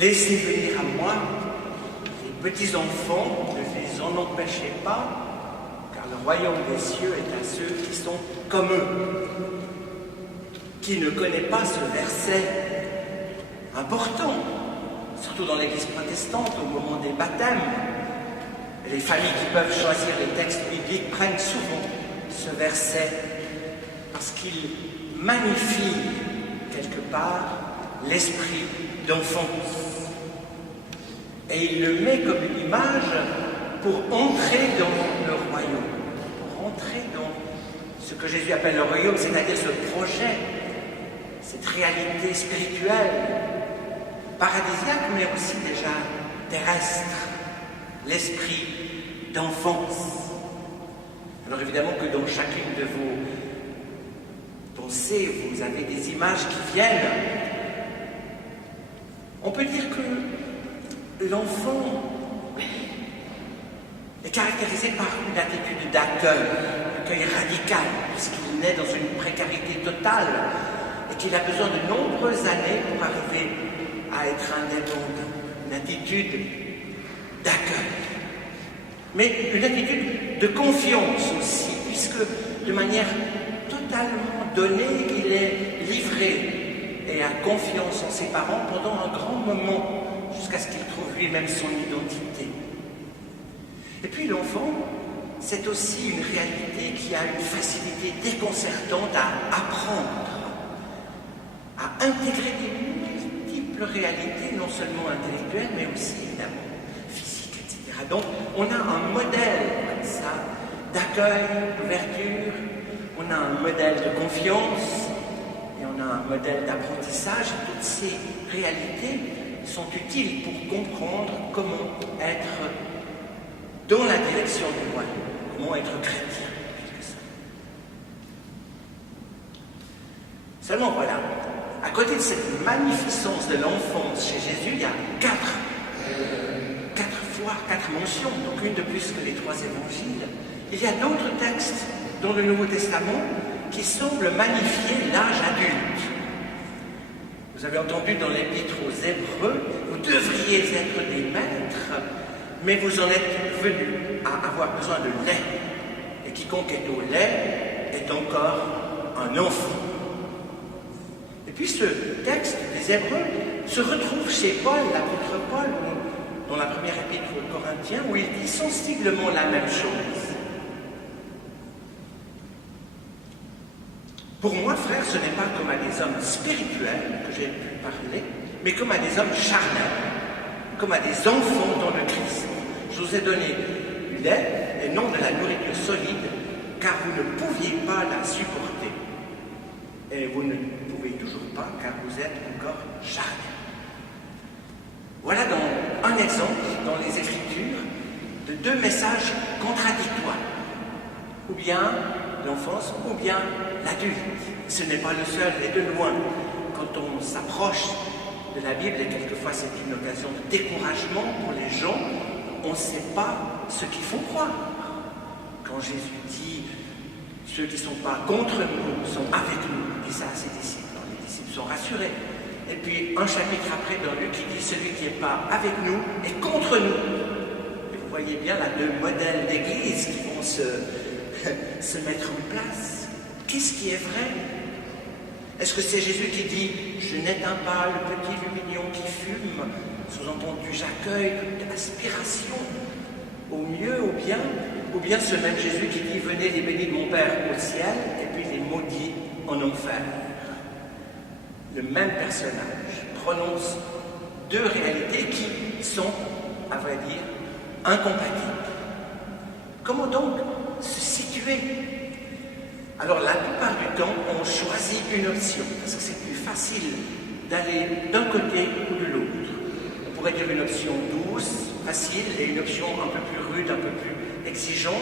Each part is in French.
Laissez venir à moi les petits enfants, ne les en empêchez pas, car le royaume des cieux est à ceux qui sont comme eux. Qui ne connaît pas ce verset important, surtout dans l'Église protestante, au moment des baptêmes? Les familles qui peuvent choisir les textes bibliques prennent souvent ce verset parce qu'il magnifie quelque part l'esprit d'enfance. Et il le met comme une image pour entrer dans le royaume, pour entrer dans ce que Jésus appelle le royaume, c'est-à-dire ce projet, cette réalité spirituelle, paradisiaque, mais aussi déjà terrestre, l'esprit d'enfance. Alors évidemment que dans chacune de vos pensées, vous avez des images qui viennent. On peut dire que l'enfant est caractérisé par une attitude d'accueil radical, puisqu'il naît dans une précarité totale et qu'il a besoin de nombreuses années pour arriver à être indépendant. Une attitude d'accueil. Mais une attitude de confiance aussi, puisque de manière totalement donnée, il est livré et a confiance en ses parents pendant un grand moment, jusqu'à ce qu'il trouve lui-même son identité. Et puis l'enfant, c'est aussi une réalité qui a une facilité déconcertante à apprendre, à intégrer des multiples réalités, non seulement intellectuelles, mais aussi évidemment physiques, etc. Donc on a un modèle comme ça d'accueil, d'ouverture, on a un modèle de confiance, et on a un modèle d'apprentissage. Toutes ces réalités sont utiles pour comprendre comment être dans la direction du royaume, comment être chrétien, plus que ça. Seulement voilà, à côté de cette magnificence de l'enfance chez Jésus, il y a quatre mentions, donc une de plus que les trois évangiles. Il y a d'autres textes dans le Nouveau Testament qui semblent magnifier l'âge adulte. Vous avez entendu dans l'Épître aux Hébreux, vous devriez être des maîtres, mais vous en êtes venus à avoir besoin de lait. Et quiconque est au lait est encore un enfant. Et puis ce texte des Hébreux se retrouve chez Paul, l'apôtre Paul, dans la première épître aux Corinthiens, où il dit sensiblement la même chose. Pour moi, frère, ce n'est pas comme à des hommes spirituels que j'ai pu parler, mais comme à des hommes charnels, comme à des enfants dans le Christ. Je vous ai donné du lait et non de la nourriture solide, car vous ne pouviez pas la supporter. Et vous ne pouvez toujours pas, car vous êtes encore charnels. Voilà donc un exemple dans les Écritures de deux messages contradictoires. Ou bien l'enfance, ou bien l'adulte. Ce n'est pas le seul, et de loin. Quand on s'approche de la Bible, et quelquefois c'est une occasion de découragement pour les gens, on ne sait pas ce qu'il faut croire. Quand Jésus dit « ceux qui ne sont pas contre nous sont avec nous », il dit ça à ses disciples. Alors, les disciples sont rassurés. Et puis un chapitre après dans Luc, il dit « celui qui n'est pas avec nous est contre nous ». Et vous voyez bien là deux modèles d'église qui vont se mettre en place. Qu'est-ce qui est vrai? Est-ce que c'est Jésus qui dit « je n'éteins pas le petit lumignon qui fume », sous-entendu « j'accueille toute aspiration au mieux, au bien », ou bien ce même Jésus qui dit « venez les bénis de mon Père au ciel et puis les maudits en enfer ». Le même personnage prononce deux réalités qui sont, à vrai dire, incompatibles. Comment donc se situer? Alors la plupart du temps, on choisit une option, parce que c'est plus facile d'aller d'un côté ou de l'autre. On pourrait dire une option douce, facile, et une option un peu plus rude, un peu plus exigeante,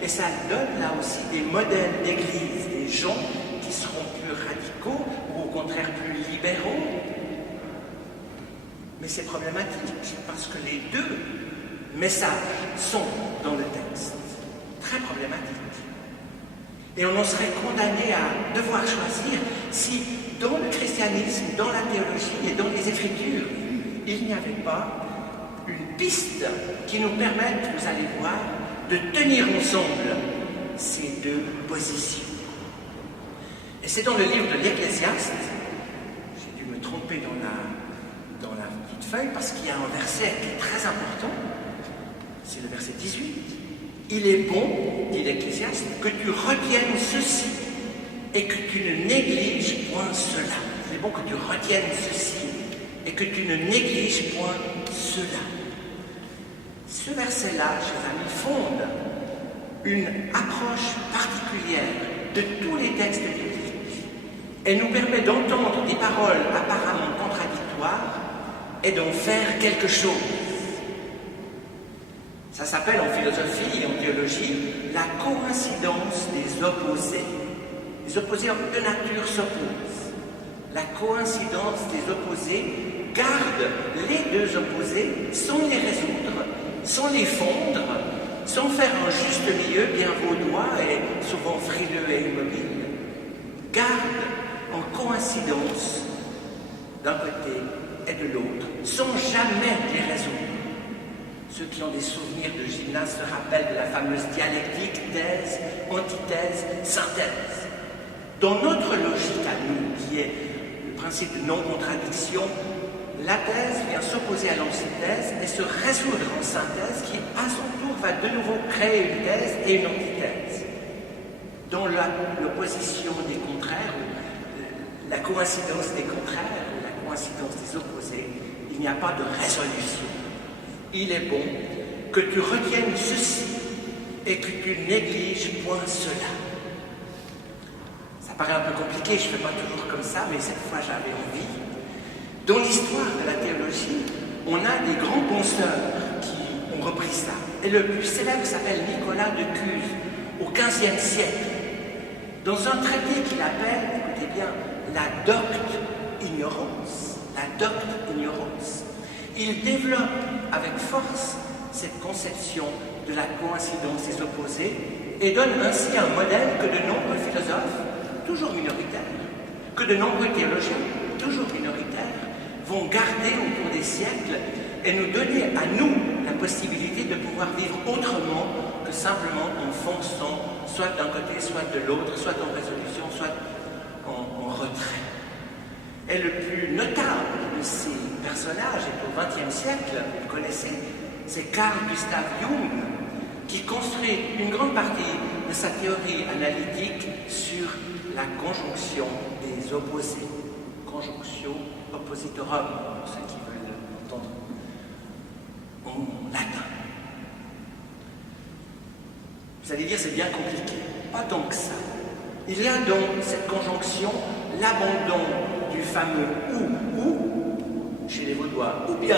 et ça donne là aussi des modèles d'église, des gens qui seront plus radicaux, ou au contraire plus libéraux. Mais c'est problématique, parce que les deux messages sont dans le texte. Très problématique. Et on en serait condamné à devoir choisir si, dans le christianisme, dans la théologie et dans les Écritures, il n'y avait pas une piste qui nous permette, vous allez voir, de tenir ensemble ces deux positions. Et c'est dans le livre de l'Ecclésiaste, j'ai dû me tromper dans la petite feuille parce qu'il y a un verset qui est très important, c'est le verset 18. Il est bon, dit l'Ecclésiaste, que tu retiennes ceci et que tu ne négliges point cela. Il est bon que tu retiennes ceci et que tu ne négliges point cela. Ce verset-là, chers amis, fonde une approche particulière de tous les textes bibliques et nous permet d'entendre des paroles apparemment contradictoires et d'en faire quelque chose. Ça s'appelle en philosophie et en théologie la coïncidence des opposés. Les opposés de nature s'opposent. La coïncidence des opposés garde les deux opposés sans les résoudre, sans les fondre, sans faire un juste milieu bien vaudois et souvent frileux et immobile. Garde en coïncidence d'un côté et de l'autre, sans jamais les résoudre. Ceux qui ont des souvenirs de gymnase se rappellent de la fameuse dialectique thèse, antithèse, synthèse. Dans notre logique à nous, qui est le principe de non-contradiction, la thèse vient s'opposer à l'antithèse et se résoudre en synthèse qui, à son tour, va de nouveau créer une thèse et une antithèse. Dans l'opposition des contraires, la coïncidence des contraires, ou la coïncidence des opposés, il n'y a pas de résolution. Il est bon que tu retiennes ceci et que tu négliges point cela. Ça paraît un peu compliqué, je ne fais pas toujours comme ça, mais cette fois j'avais envie. Dans l'histoire de la théologie, on a des grands penseurs qui ont repris ça. Et le plus célèbre s'appelle Nicolas de Cuse, au XVe siècle. Dans un traité qu'il appelle, écoutez bien, la docte ignorance, il développe avec force cette conception de la coïncidence des opposés et donne ainsi un modèle que de nombreux philosophes, toujours minoritaires, que de nombreux théologiens, toujours minoritaires, vont garder au cours des siècles et nous donner à nous la possibilité de pouvoir vivre autrement que simplement en fonçant soit d'un côté, soit de l'autre, soit en résolution, soit en retrait. Et le plus notable de ces personnages est au XXe siècle, vous connaissez, c'est Carl Gustav Jung, qui construit une grande partie de sa théorie analytique sur la conjonction des opposés. Conjonction oppositorum, pour ceux qui veulent l'entendre en latin. Vous allez dire c'est bien compliqué. Pas tant que ça. Il y a dans cette conjonction l'abandon du fameux ou chez les Vaudois, ou bien,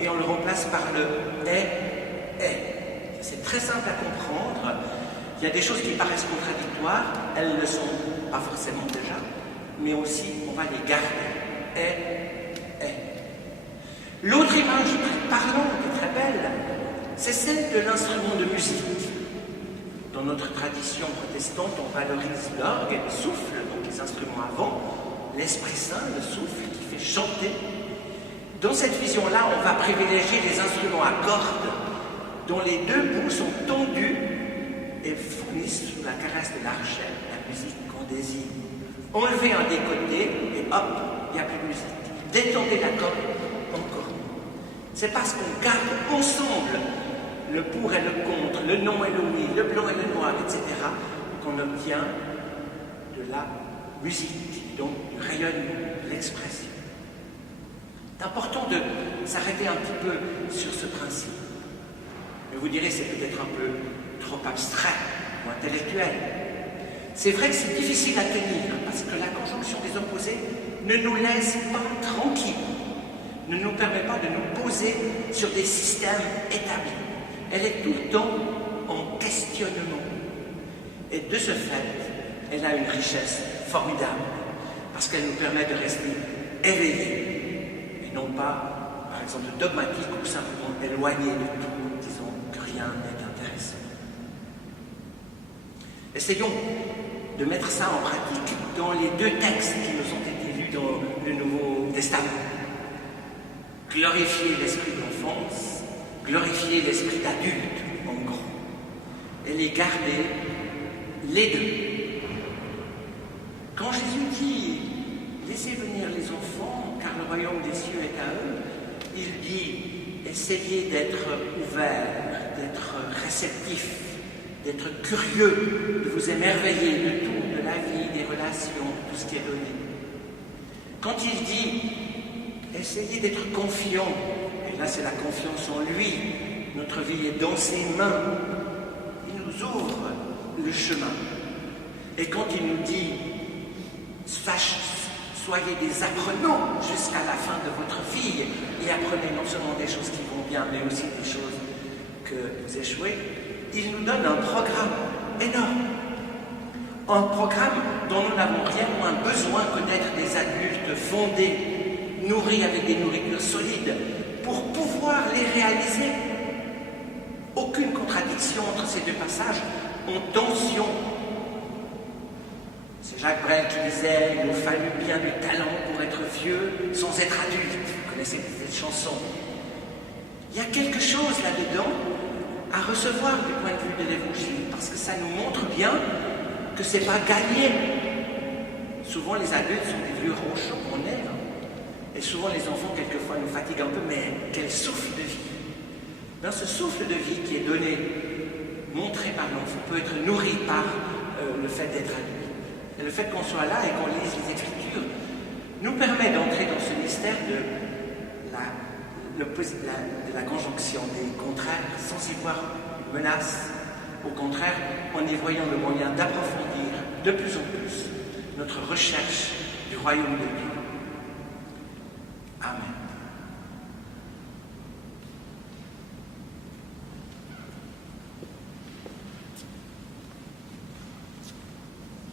et on le remplace par le est. C'est très simple à comprendre. Il y a des choses qui paraissent contradictoires, elles ne le sont pas forcément déjà, mais aussi on va les garder. Est. L'autre image très parlante et très belle, c'est celle de l'instrument de musique. Dans notre tradition protestante, on valorise l'orgue et le souffle, donc les instruments avant, l'Esprit Saint, le souffle qui fait chanter. Dans cette vision-là, on va privilégier les instruments à cordes, dont les deux bouts sont tendus et fournissent sous la caresse de l'archet la musique qu'on désire. Enlevez un des côtés et hop, il n'y a plus de musique. Détendez la corde, encore moins. C'est parce qu'on garde ensemble le pour et le contre, le non et le oui, le blanc et le noir, etc., qu'on obtient de la musique, donc du rayonnement, de l'expression. C'est important de s'arrêter un petit peu sur ce principe. Mais vous direz, c'est peut-être un peu trop abstrait ou intellectuel. C'est vrai que c'est difficile à tenir, parce que la conjonction des opposés ne nous laisse pas tranquilles, ne nous permet pas de nous poser sur des systèmes établis. Elle est tout le temps en questionnement. Et de ce fait, elle a une richesse formidable, parce qu'elle nous permet de rester éveillés, et non pas, par exemple, dogmatiques ou simplement éloignés de tout, disons que rien n'est intéressant. Essayons de mettre ça en pratique dans les deux textes qui nous ont été lus dans le Nouveau Testament. glorifier l'esprit d'enfance, glorifier l'esprit d'adulte, en gros. Et les garder, les deux. Quand Jésus dit « Laissez venir les enfants, car le royaume des cieux est à eux », il dit « Essayez d'être ouvert, d'être réceptif, d'être curieux, de vous émerveiller de tout, de la vie, des relations, de tout ce qui est donné. » Quand il dit « Essayez d'être confiant », et là c'est la confiance en lui, notre vie est dans ses mains, il nous ouvre le chemin. Et quand il nous dit « Soyez des apprenants jusqu'à la fin de votre vie et apprenez non seulement des choses qui vont bien, mais aussi des choses que vous échouez », il nous donne un programme énorme. Un programme dont nous n'avons rien moins besoin que d'être des adultes fondés, nourris avec des nourritures solides, pour pouvoir les réaliser. Aucune contradiction entre ces deux passages, en tension. C'est Jacques Brel qui disait « Il nous fallut bien du talent pour être vieux sans être adulte ». Vous connaissez cette chanson. Il y a quelque chose là-dedans à recevoir du point de vue de l'Évangile, parce que ça nous montre bien que ce n'est pas gagné. Souvent les adultes sont des vieux rochons qu'on est, et souvent les enfants quelquefois nous fatiguent un peu, mais quel souffle de vie. Dans ce souffle de vie qui est donné, montré par l'enfant, peut être nourri par le fait d'être adulte. Et le fait qu'on soit là et qu'on lise les Écritures nous permet d'entrer dans ce mystère de la conjonction des contraires sans y voir une menace. Au contraire, en y voyant le moyen d'approfondir de plus en plus notre recherche du royaume de Dieu. Amen.